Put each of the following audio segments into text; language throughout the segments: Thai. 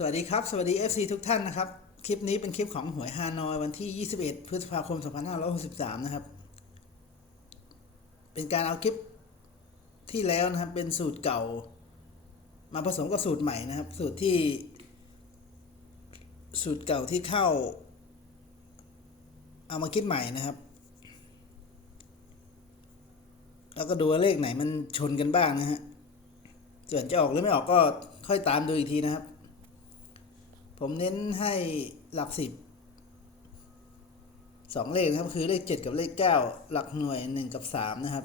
สวัสดีครับ สวัสดี FC ทุกท่านนะครับ คลิปนี้เป็นคลิปของหวยฮานอยวันที่ 21 พฤษภาคม 2563 นะครับ เป็นการเอาคลิปที่แล้วนะครับ เป็นสูตรเก่า มาผสมกับสูตรใหม่นะครับ สูตรที่ สูตรเก่าที่เข้า เอามาคิดใหม่นะครับ แล้วก็ดูว่าเลขไหนมันชนกันบ้างนะฮะส่วนจะออกหรือไม่ออกก็ค่อยตามดูอีกทีนะครับ ผมเน้นให้หลักสิบสองเลขนะครับคือเลขเจ็ดกับเลขเก้าหลักหน่วยหนึ่งกับสามนะครับ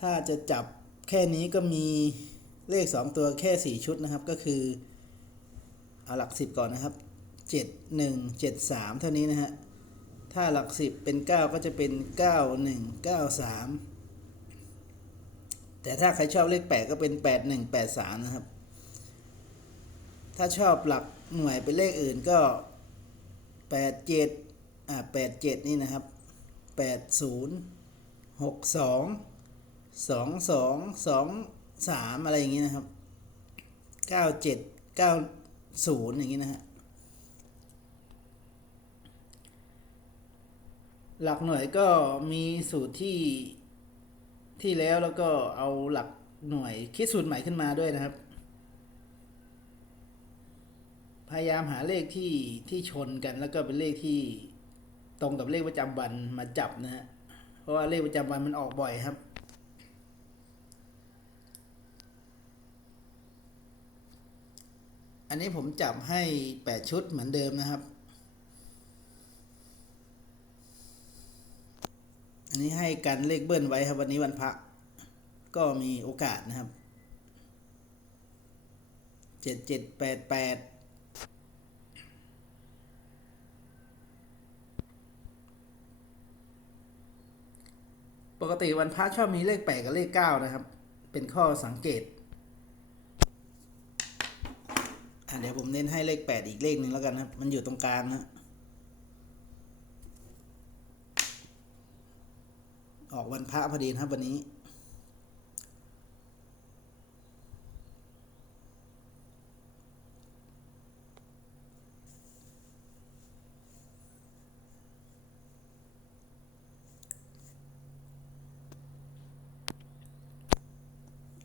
ถ้าจะจับแค่นี้ก็มีเลขสองตัวแค่สี่ชุดนะครับ ก็คือ เอาหลักสิบก่อนนะครับเจ็ดหนึ่งเจ็ดสามเท่านี้นะฮะถ้าหลักสิบเป็นเก้าก็จะเป็นเก้าหนึ่งเก้าสามแต่ถ้าใครชอบเลขแปดก็เป็นแปดหนึ่งแปดสามนะครับ ถ้าชอบหลักหน่วยเป็นเลขอื่นก็แปดเจ็ดอ่าแปดเจ็ดนี่นะครับแปดศูนย์หกสองสองสองสองสามอะไรอย่างงี้นะครับเก้าเจ็ดเก้าศูนย์อย่างงี้นะฮะหลักหน่วยก็มีสูตรที่ที่แล้วแล้วก็เอาหลักหน่วยคิดสูตรใหม่ขึ้นมาด้วยนะครับ พยายามหาเลขที่ที่ชนกัน แล้วก็เป็นเลขที่ตรงกับเลขประจำวันมาจับนะฮะเพราะว่าเลขประจำวันมันออกบ่อยครับ อันนี้ผมจับให้แปดชุดเหมือนเดิมนะครับ อันนี้ให้กันเลขเบิ้ลไว้ครับวันนี้วันพระก็มีโอกาสนะครับเจ็ดเจ็ดแปดแปด ปกติวันพระชอบมีเลขแปดกับเลขเก้านะครับ เป็นข้อสังเกตอะเดี๋ยวผมเน้นให้เลขแปดอีกเลขหนึ่งแล้วกันนะมันอยู่ตรงกลางนะออกวันพระพอดีนะครับวันนี้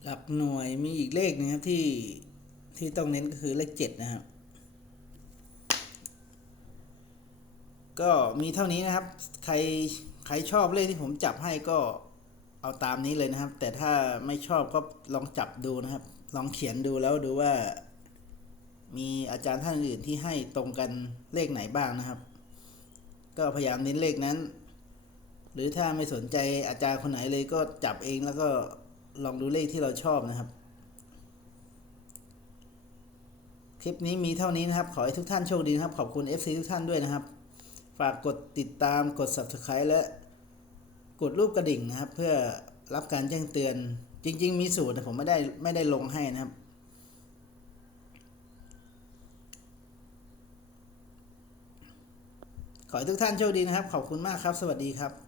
หลักหน่วยมีอีกเลขหนึงครับที่ที่ต้องเน้นก็คือเลขเจ็ดนะครับ ก็มีเท่านี้นะครับ ใครใครชอบเลขที่ผมจับให้ก็เอาตามนี้เลยนะครับ แต่ถ้าไม่ชอบก็ลองจับดูนะครับ ลองเขียนดูแล้วดูว่า มีอาจารย์ท่านอื่นที่ให้ตรงกันเลขไหนบ้างนะครับ ก็พยายามเน้นเลขนั้น หรือถ้าไม่สนใจอาจารย์คนไหนเลยก็จับเองแล้วก็ ลองดูเลขที่เราชอบนะครับ คลิปนี้มีเท่านี้นะครับ ขอให้ทุกท่านโชคดีนะครับ ขอบคุณ FC ทุกท่านด้วยนะครับ ฝากกดติดตามกด Subscribe และกดรูปกระดิ่งนะครับ เพื่อรับการแจ้งเตือนจริง ๆ มีสูตรแต่ผมไม่ได้ไม่ได้ลงให้นะครับขอให้ทุกท่านโชคดีนะครับ ขอบคุณมากครับ สวัสดีครับ